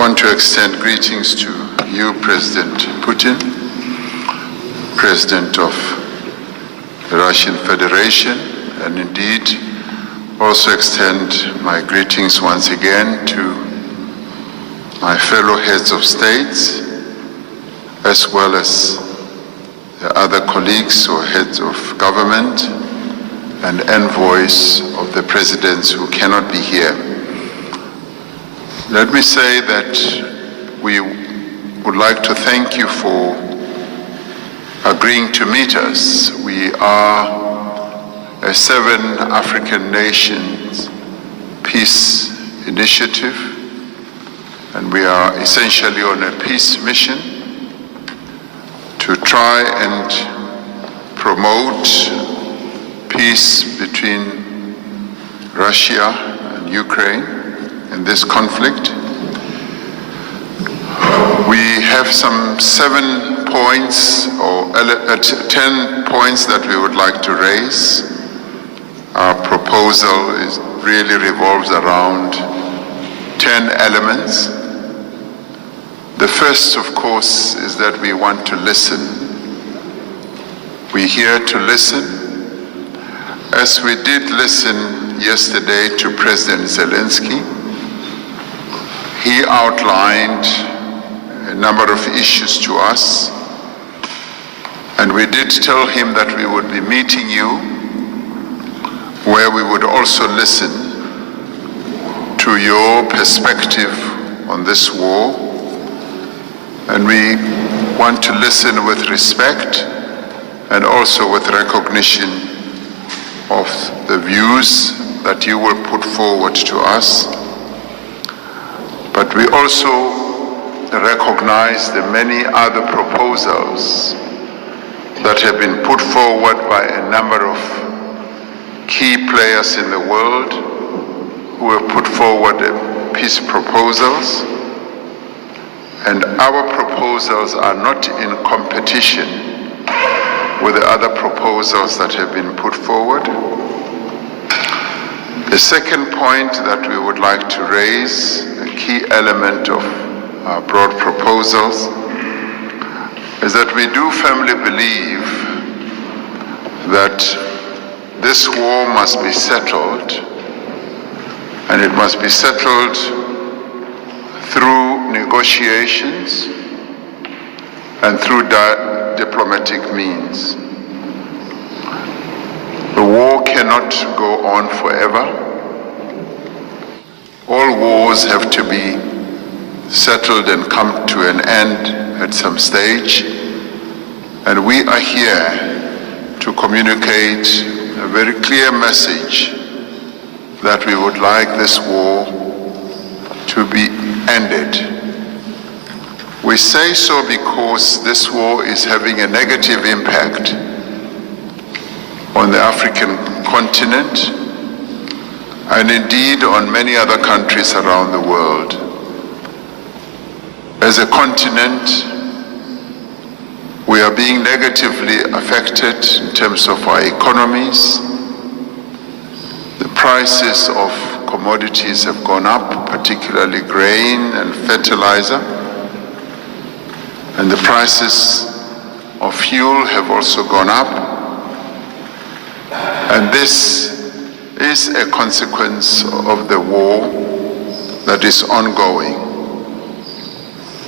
want to extend greetings to you, President Putin, President of the Russian Federation, and indeed also extend my greetings once again to my fellow heads of states, as well as the other colleagues or heads of government and envoys of the presidents who cannot be here. Let me say that we would like to thank you for agreeing to meet us. We are a 7 African nations peace initiative, and we are essentially on a peace mission to try and promote peace between Russia and Ukraine in this conflict. We have some 7 points or 10 points that we would like to raise. Our proposal really revolves around 10 elements. The first, of course, is that we want to listen. We're here to listen. As we did listen yesterday to President Zelensky, he outlined a number of issues to us, and we did tell him that we would be meeting you, where we would also listen to your perspective on this war, and we want to listen with respect and also with recognition of the views that you will put forward to us. But we also recognize the many other proposals that have been put forward by a number of key players in the world who have put forward peace proposals. And our proposals are not in competition with the other proposals that have been put forward. The second point that we would like to raise, a key element of our broad proposals, is that we do firmly believe that this war must be settled, and it must be settled through negotiations and through diplomatic means. The war cannot go on forever. All wars have to be settled and come to an end at some stage, and we are here to communicate a very clear message that we would like this war to be ended. We say so because this war is having a negative impact on the African continent and indeed on many other countries around the world. As a continent, we are being negatively affected in terms of our economies. The prices of commodities have gone up, particularly grain and fertilizer, and the prices of fuel have also gone up. And this is a consequence of the war that is ongoing.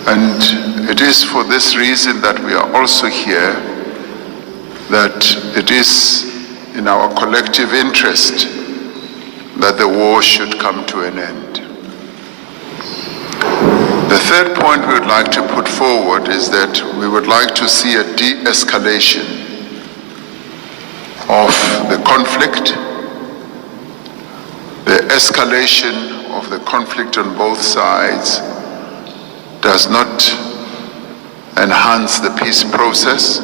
And it is for this reason that we are also here, that it is in our collective interest that the war should come to an end. The third point we would like to put forward is that we would like to see a de-escalation of the conflict. The escalation of the conflict on both sides does not enhance the peace process.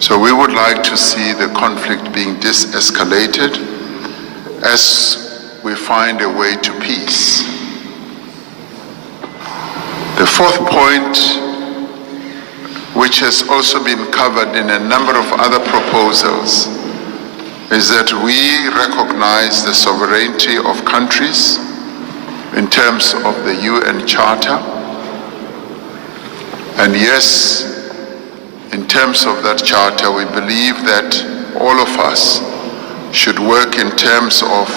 So we would like to see the conflict being de-escalated as we find a way to peace. The fourth point, which has also been covered in a number of other proposals, is that we recognize the sovereignty of countries in terms of the UN Charter. And yes, in terms of that charter, we believe that all of us should work in terms of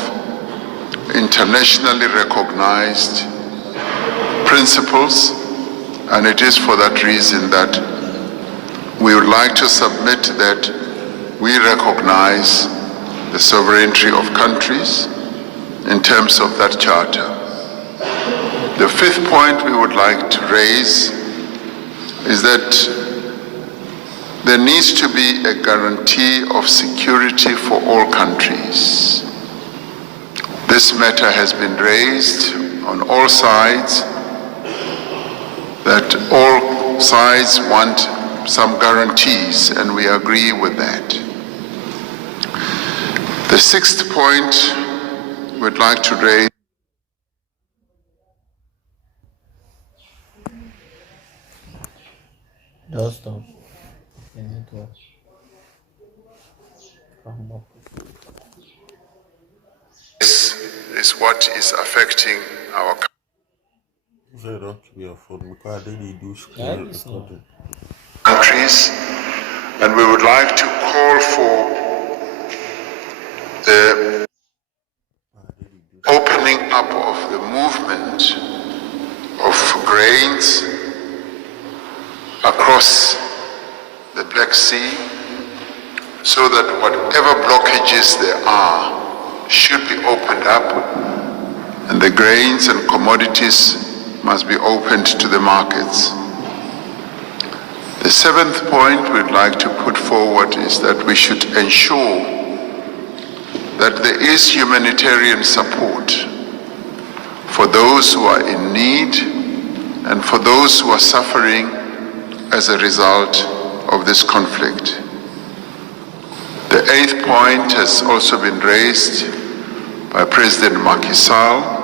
internationally recognized principles, and it is for that reason that we would like to submit that we recognize the sovereignty of countries in terms of that charter. The fifth point we would like to raise is that there needs to be a guarantee of security for all countries. This matter has been raised on all sides, that all sides want some guarantees, and we agree with that. The sixth point we'd like to raise Don't stop. The network. is what is affecting our countries, and we would like to call for the opening up of the movement of grains across the Black Sea, so that whatever blockages there are should be opened up, and the grains and commodities must be opened to the markets. The seventh point we'd like to put forward is that we should ensure that there is humanitarian support for those who are in need and for those who are suffering as a result of this conflict. The eighth point has also been raised by President Macky Sall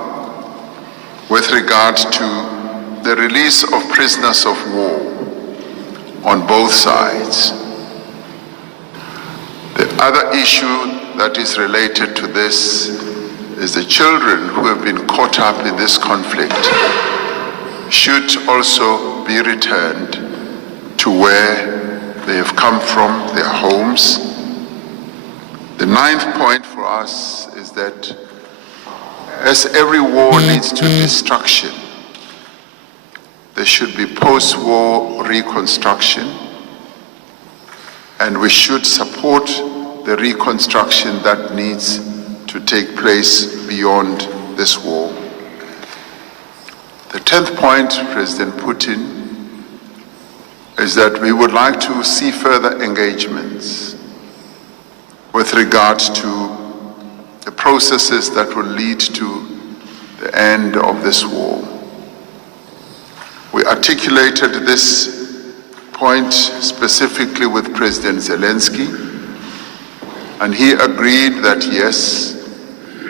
with regard to the release of prisoners of war on both sides. The other issue that is related to this is the children who have been caught up in this conflict should also be returned to where they have come from, their homes. The ninth point for us is that as every war leads to destruction, there should be post-war reconstruction, and we should support the reconstruction that needs to take place beyond this war. The 10th point, President Putin, is that we would like to see further engagements with regard to the processes that will lead to the end of this war. We articulated this point specifically with President Zelensky, and he agreed that yes,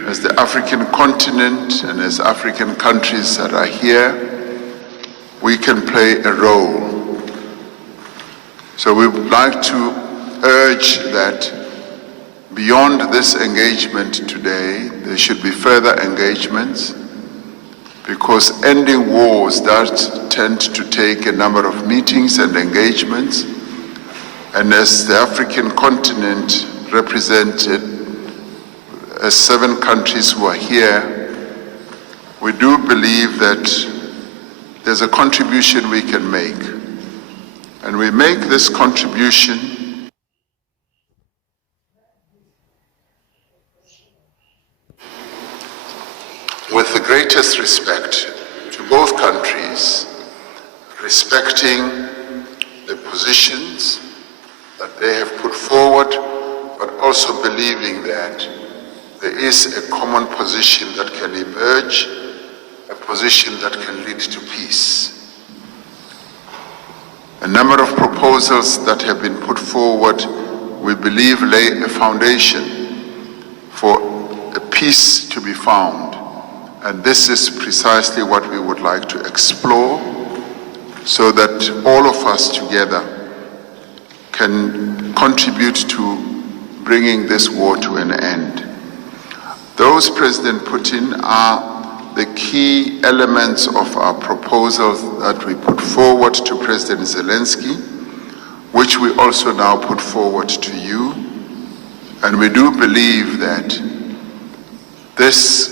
as the African continent and as African countries that are here, we can play a role. So we would like to urge that beyond this engagement today, there should be further engagements, because ending wars does tend to take a number of meetings and engagements. And as the African continent represented as 7 countries who are here, we do believe that there's a contribution we can make. And we make this contribution with the greatest respect to both countries, respecting the positions that they have put forward, but also believing that there is a common position that can emerge, a position that can lead to peace. A number of proposals that have been put forward, we believe, lay a foundation for a peace to be found. And this is precisely what we would like to explore, so that all of us together can contribute to bringing this war to an end. Those, President Putin, are the key elements of our proposals that we put forward to President Zelensky, which we also now put forward to you. And we do believe that this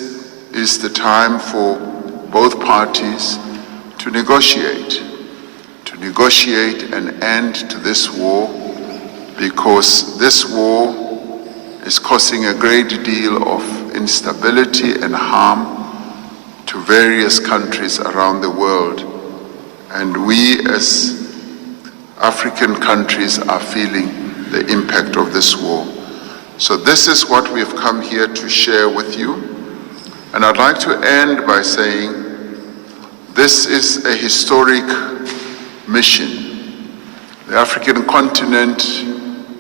is the time for both parties to negotiate an end to this war, because this war is causing a great deal of instability and harm to various countries around the world. And we as African countries are feeling the impact of this war. So this is what we have come here to share with you. And I'd like to end by saying this is a historic mission. The African continent,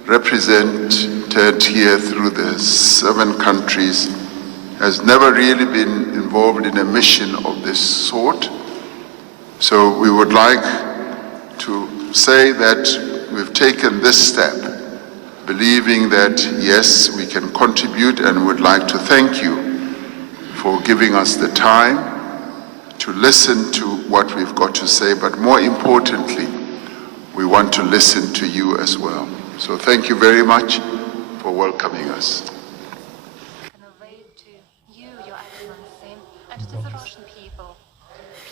represented here through the 7 countries, has never really been involved in a mission of this sort. So we would like to say that we've taken this step, believing that, yes, we can contribute, and would like to thank you for giving us the time to listen to what we've got to say, but more importantly, we want to listen to you as well. So thank you very much for welcoming us. Convey to you, Your Excellency, and to the Russian people,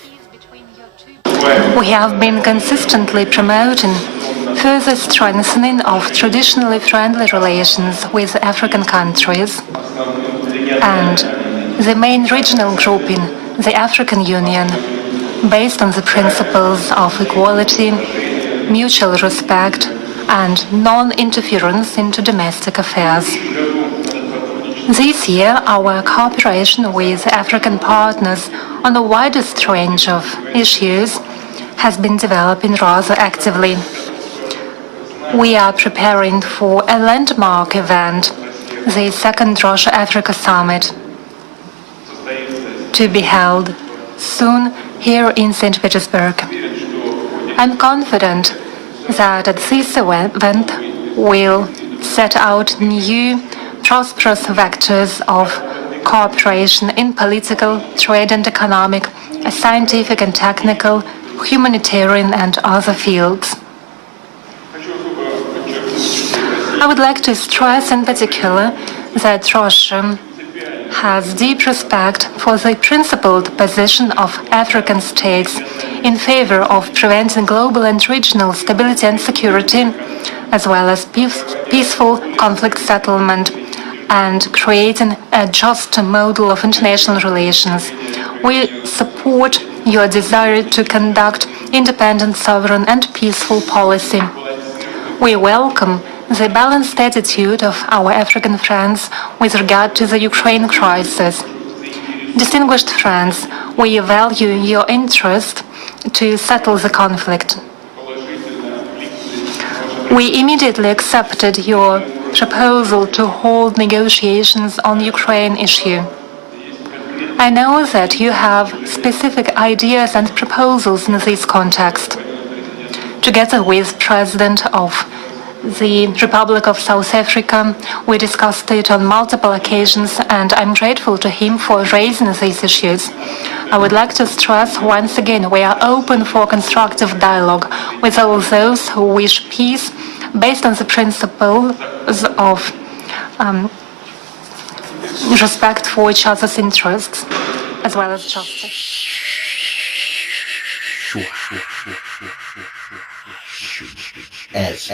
peace between your two. We have been consistently promoting further strengthening of traditionally friendly relations with African countries, and the main regional grouping, the African Union, based on the principles of equality, mutual respect, and non-interference into domestic affairs. This year, our cooperation with African partners on the widest range of issues has been developing rather actively. We are preparing for a landmark event, the second Russia-Africa Summit, to be held soon here in St. Petersburg. I'm confident that at this event we'll set out new, prosperous vectors of cooperation in political, trade and economic, scientific and technical, humanitarian and other fields. I would like to stress in particular that Russia has deep respect for the principled position of African states in favor of preventing global and regional stability and security, as well as peaceful conflict settlement and creating a just model of international relations. We support your desire to conduct independent, sovereign and peaceful policy. We welcome the balanced attitude of our African friends with regard to the Ukraine crisis. Distinguished friends, we value your interest to settle the conflict. We immediately accepted your proposal to hold negotiations on Ukraine issue. I know that you have specific ideas and proposals in this context. Together with President of the Republic of South Africa, we discussed it on multiple occasions, and I'm grateful to him for raising these issues. I would like to stress once again we are open for constructive dialogue with all those who wish peace based on the principles of respect for each other's interests as well as justice. As